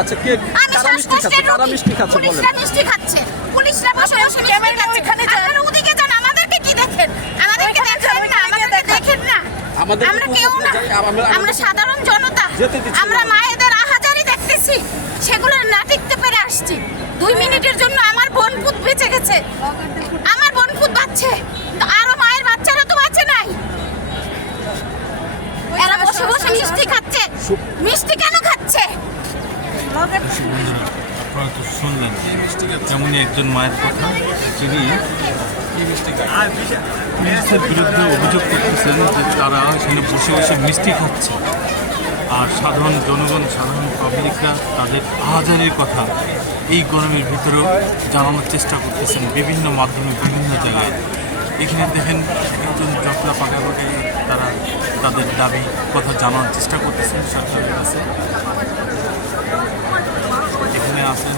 আচ্ছা কে কারা মিষ্টি খাচ্ছে? কারা মিষ্টি খাচ্ছে বলেন। পুলিশরা মিষ্টি খাচ্ছে। পুলিশরা বসে বসে মিষ্টি খাচ্ছে। আপনারা ওদিকে যান আমাদেরকে কি দেখেন? আমাদেরকে দেখেন না আমাদেরকে দেখেন না। আমাদেরকে আমরা কেউ না। আমরা- আমরা সাধারণ জনতা। আমরা মায়েদের আহাজারি দেখতেছি। সেগুলো না টিকতে পেরে আসছি। দুই মিনিটের জন্য আমার বোন পুত বেঁচে গেছে। আমার বোন পুত বাচ্চে আরও মায়ের বাচ্চারা তো বাঁচে নাই। এরা বসে বসে মিষ্টি খাচ্ছে। মিষ্টি কেন খাচ্ছে? আপনারা তো শুনলেন তেমনই একজন মায়ের কথা যিনি পুলিশের বিরুদ্ধে অভিযোগ করতেছেন যে তারা এখানে বসে বসে মিষ্টি খাচ্ছে। আর সাধারণ জনগণ সাধারণ পাবলিকরা তাদের আহাজারির কথা এই গরমের ভিতরেও জানানোর চেষ্টা করতেছেন বিভিন্ন মাধ্যমে বিভিন্ন জায়গায়। এখানে দেখেন জটলা পাকাপাকি তারা তাদের দাবি কথা জানানোর চেষ্টা করতেছেন সরকারের কাছে। এখানে আছেন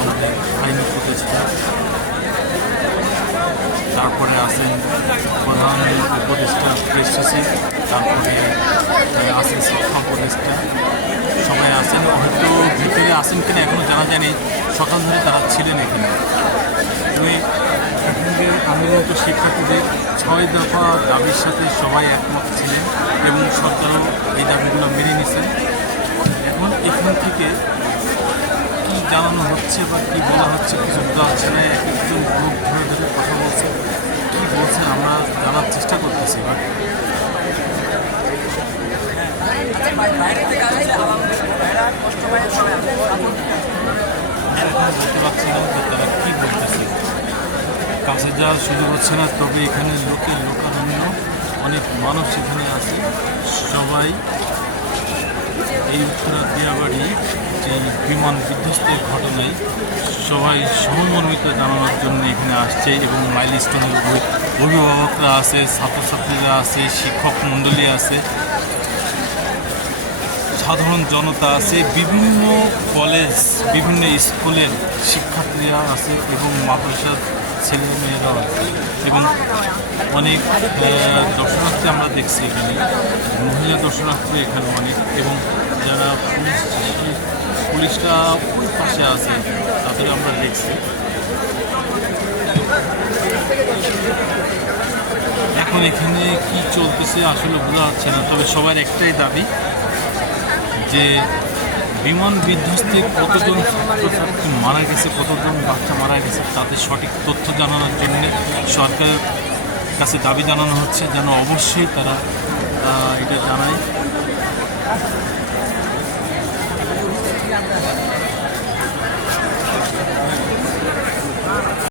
আমাদের আইনি উপদেষ্টা তারপরে আছেন প্রধান উপদেষ্টা প্রেস সচিব তারপরে আছেন শিক্ষা উপদেষ্টা। সবাই আছেন, হয়তো ভিতরে আছেন কিনা এখনও জানা যায়নি। সকাল ধরে তারা ছিলেন এখানে। তবে এখানে আন্দোলনত শিক্ষার্থীদের ছয় দফা দাবির সাথে সবাই একমত ছিলেন এবং সরকারও এই দাবিগুলো মেনে নিছেন এখন এখান থেকে কি জানানো হচ্ছে বা কি বলা হচ্ছে, কিছু দেওয়া ছেলে একজন গ্রুপ ধরে ধরে কথা বলছে কি বলছে আমরা জানার চেষ্টা করতেছি বাট বলতে পারছি না যে তারা কী বলতেছে। কাছে যাওয়ার সুযোগ হচ্ছে না, তবে এখানে লোকে লোকারণ্য, অনেক মানুষ এখানে আছে। সবাই এই উত্তরা দিয়াবাড়ি যে বিমান বিধ্বস্তের ঘটনায় সবাই সহমর্মিত জানানোর জন্য এখানে আসছে এবং মাইল স্টোনের অভিভাবকরা আছে, ছাত্রছাত্রীরা আছে, শিক্ষক মণ্ডলী আছে। সাধারণ জনতা আছে, বিভিন্ন কলেজ বিভিন্ন স্কুলের শিক্ষার্থীরা আছে এবং মাদ্রাসার ছেলেমেয়েরাও আছে। এবং অনেক দর্শনার্থী আমরা দেখছি এখানে। মহিলা দর্শনার্থী এখানে অনেক এবং যারা পুলিশ, পুলিশরা ওই পাশে আছে, তাদের আমরা দেখছি। এখন এখানে কি চলতেছে আসলে বোঝা যাচ্ছে না, তবে সবার একটাই দাবি যে বিমান বিধ্বস্তে কতজন ছাত্রছাত্রী মারা গেছে, কতজন বাচ্চা মারা গেছে, তাদের সঠিক তথ্য জানানোর জন্য সরকারের কাছে দাবি জানানো হচ্ছে। যেন অবশ্যই তারা এটা জানায়।